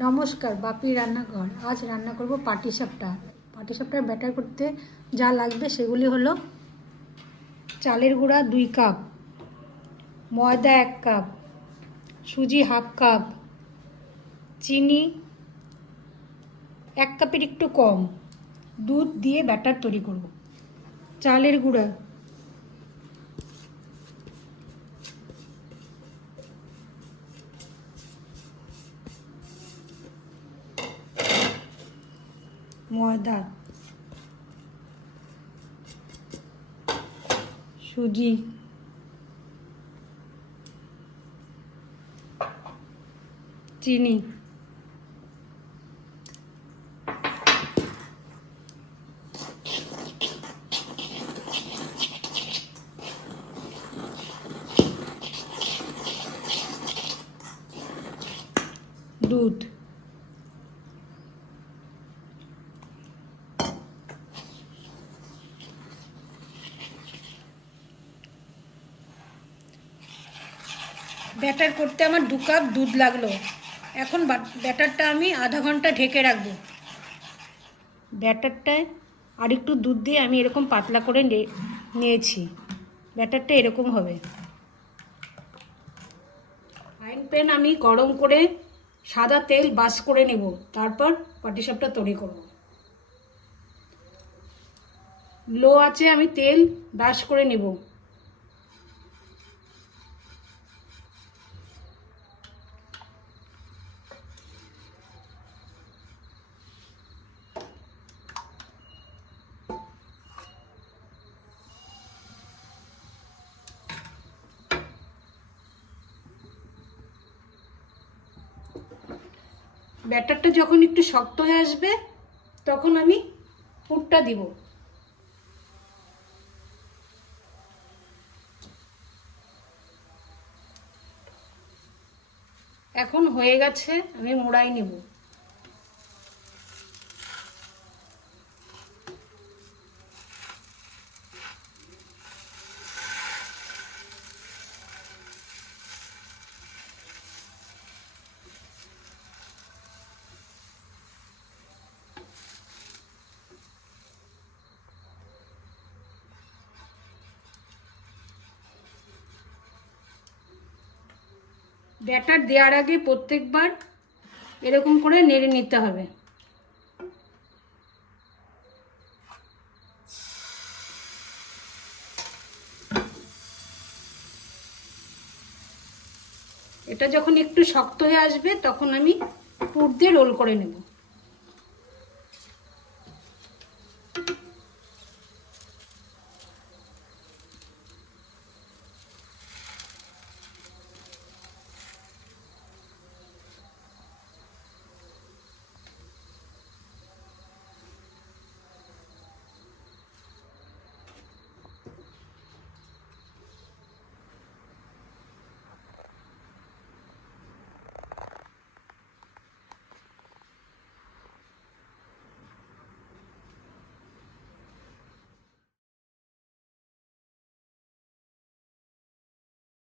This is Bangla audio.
নমস্কার, বাপি রান্নাঘর। আজ রান্না করব পাটিসাপটা। পাটিসাপটার ব্যাটার করতে যা লাগবে সেগুলি হলো চালের গুঁড়া 2 কাপ, ময়দা 1 কাপ, সুজি হাফ কাপ, চিনি 1 কাপের একটু কম, দুধ দিয়ে ব্যাটার তৈরি করব। চালের গুঁড়া ময়দা, সুজি, চিনি, দুধ। ব্যাটার করতে আমার 2 কাপ দুধ লাগলো। এখন ব্যাটারটা আমি আধা ঘন্টা ঢেকে রাখবো। ব্যাটারটায় আর একটু দুধ দিয়ে আমি এরকম পাতলা করে নিয়েছি। ব্যাটারটা এরকম হবে। ফ্রাইং প্যান আমি গরম করে সাদা তেল ব্রাশ করে নেব, তারপর পাটিসাপটা তৈরি করব। লো আঁচে আমি তেল ব্রাশ করে নেব। ব্যাটারটা যখন একটু শক্ত হয়ে আসবে তখন আমি পুরটা দিব। এখন হয়ে গেছে, আমি মোড়াই নেব। ব্যাটার দেওয়ার আগে প্রত্যেকবার এরকম করে নেড়ে নিতে হবে। এটা যখন একটু শক্ত হয়ে আসবে তখন আমি পুর দিয়ে রোল করে নেব।